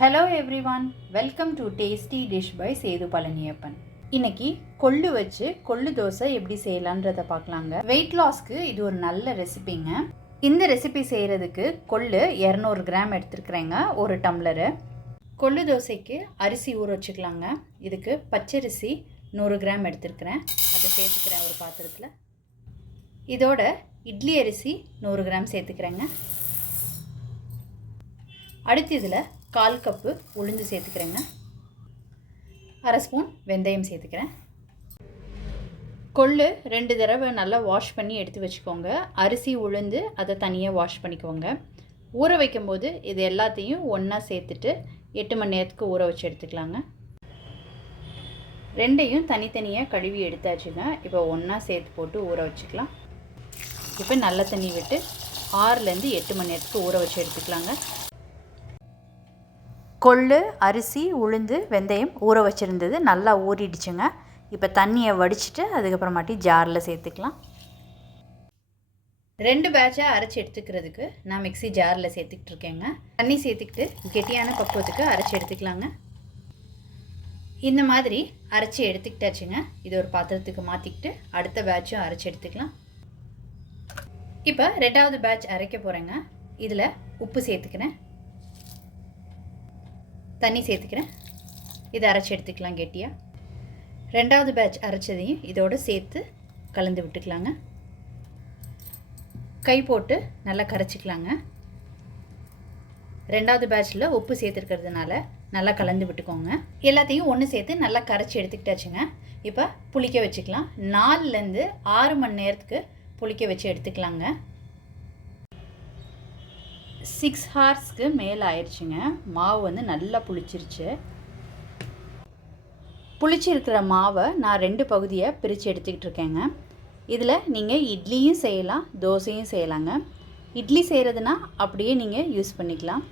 Hello everyone, welcome to tasty dish by Sethu Palaniappan. இன்னைக்கு கொள்ளு வச்சு கொள்ளு தோசை எப்படி செய்யலான்றதை பார்க்கலாங்க. வெயிட் லாஸ்க்கு இது ஒரு நல்ல ரெசிபிங்க. இந்த ரெசிபி செய்கிறதுக்கு கொள்ளு 200 கிராம் எடுத்துருக்குறேங்க, ஒரு டம்ளரு. கொள்ளு தோசைக்கு அரிசி ஊற வச்சுக்கலாங்க. இதுக்கு பச்சரிசி 100 கிராம் எடுத்துருக்கிறேன், அதை சேர்த்துக்கிறேன் ஒரு பாத்திரத்தில். இதோட இட்லி அரிசி 100 கிராம் சேர்த்துக்கிறேங்க. அடுத்து இதில் 1/4 கப்பு உளுந்து சேர்த்துக்கிறேங்க. 1/2 ஸ்பூன் வெந்தயம் சேர்த்துக்கிறேன். கொள்ளு 2 தடவை நல்லா வாஷ் பண்ணி எடுத்து வச்சுக்கோங்க. அரிசி உளுந்து அதை தனியாக வாஷ் பண்ணிக்கோங்க. ஊற வைக்கும்போது இது எல்லாத்தையும் ஒன்றா சேர்த்துட்டு 8 மணி நேரத்துக்கு ஊற வச்சு எடுத்துக்கலாங்க. ரெண்டையும் தனித்தனியாக கழுவி எடுத்தாச்சுங்க. இப்போ ஒன்றா சேர்த்து போட்டு ஊற வச்சுக்கலாம். இப்போ நல்ல தண்ணி விட்டு 6லேருந்து 8 மணி நேரத்துக்கு ஊற வச்சு எடுத்துக்கலாங்க. கொள்ளு, அரிசி, உளுந்து, வெந்தயம் ஊற வச்சுருந்தது நல்லா ஊறிடுச்சுங்க. இப்போ தண்ணியை வடிச்சிட்டு அதுக்கப்புறமாட்டி ஜாரில் சேர்த்துக்கலாம். 2 பேட்சாக அரைச்சி எடுத்துக்கிறதுக்கு நான் மிக்ஸி ஜாரில் சேர்த்துக்கிட்டு இருக்கேங்க. தண்ணி சேர்த்துக்கிட்டு கெட்டியான பக்குவத்துக்கு அரைச்சி எடுத்துக்கலாங்க. இந்த மாதிரி அரைச்சி எடுத்துக்கிட்டாச்சுங்க. இது ஒரு பாத்திரத்துக்கு மாற்றிக்கிட்டு அடுத்த பேட்சும் அரைச்சி எடுத்துக்கலாம். இப்போ 2வது பேட்ச் அரைக்க போகிறேங்க. இதில் உப்பு சேர்த்துக்கிறேன், தண்ணி சேர்த்துக்கிறேன். இதை அரைச்சி எடுத்துக்கலாம் கெட்டியாக. 2வது பேட்ச் அரைச்சதையும் இதோடு சேர்த்து கலந்து விட்டுக்கலாங்க. கை போட்டு நல்லா கரைச்சிக்கலாங்க. 2வது பேட்சில் உப்பு சேர்த்துருக்கிறதுனால நல்லா கலந்து விட்டுக்கோங்க. எல்லாத்தையும் ஒன்று சேர்த்து நல்லா கரைச்சி எடுத்துக்கிட்டாச்சுங்க. இப்போ புளிக்க வச்சுக்கலாம். 4லேருந்து 6 மணி நேரத்துக்கு புளிக்க வச்சு எடுத்துக்கலாங்க. 6 ஹார்ஸ்க்கு மேலே ஆயிடுச்சுங்க. மாவு வந்து நல்லா புளிச்சிருச்சு. புளிச்சிருக்கிற மாவை நான் 2 பகுதியாக பிரித்து எடுத்துக்கிட்டு இருக்கேங்க. இதில் நீங்கள் இட்லியும் செய்யலாம், தோசையும் செய்யலாங்க. இட்லி செய்கிறதுனா அப்படியே நீங்கள் யூஸ் பண்ணிக்கலாம்.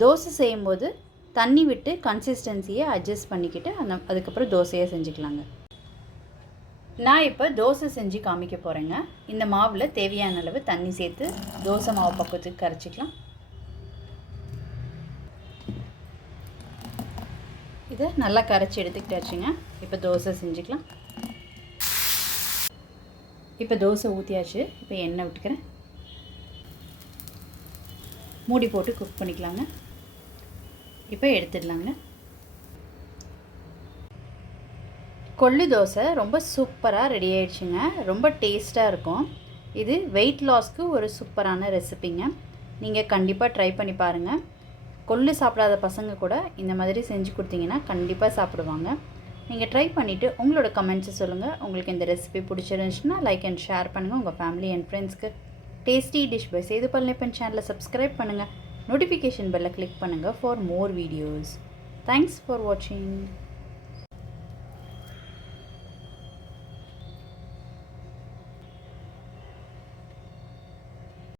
தோசை செய்யும்போது தண்ணி விட்டு கன்சிஸ்டன்சியை அட்ஜஸ்ட் பண்ணிக்கிட்டு அதுக்கப்புறம் தோசையாக செஞ்சுக்கலாங்க. நான் இப்போ தோசை செஞ்சு காமிக்க போகிறேங்க. இந்த மாவில் தேவையான அளவு தண்ணி சேர்த்து தோசை மாவு பக்கத்துக்கு கரைச்சிக்கலாம். இதை நல்லா கரைச்சி எடுத்துக்கிட்டாச்சுங்க. இப்போ தோசை செஞ்சுக்கலாம். இப்போ தோசை ஊற்றியாச்சு. இப்போ எண்ணெய் விட்டுக்கிறேன். மூடி போட்டு குக் பண்ணிக்கலாங்க. இப்போ எடுத்துடலாங்க. கொள்ளு தோசை ரொம்ப சூப்பராக ரெடி ஆயிடுச்சுங்க. ரொம்ப டேஸ்ட்டாக இருக்கும். இது வெயிட் லாஸ்க்கு ஒரு சூப்பரான ரெசிபிங்க. நீங்கள் கண்டிப்பாக ட்ரை பண்ணி பாருங்கள். கொள்ளு சாப்பிடாத பசங்க கூட இந்த மாதிரி செஞ்சு கொடுத்தீங்கன்னா கண்டிப்பாக சாப்பிடுவாங்க. நீங்கள் ட்ரை பண்ணிவிட்டு உங்களோட கமெண்ட்ஸை சொல்லுங்கள். உங்களுக்கு இந்த ரெசிபி பிடிச்சிருந்துச்சுன்னா லைக் அண்ட் ஷேர் பண்ணுங்கள் உங்கள் ஃபேமிலி அண்ட் ஃப்ரெண்ட்ஸ்க்கு. Tasty dish by Sethu Palaniappan சேனலை சப்ஸ்கிரைப் பண்ணுங்கள். நோட்டிஃபிகேஷன் பெல்லை கிளிக் பண்ணுங்கள் for more videos. Thanks for வாட்சிங்.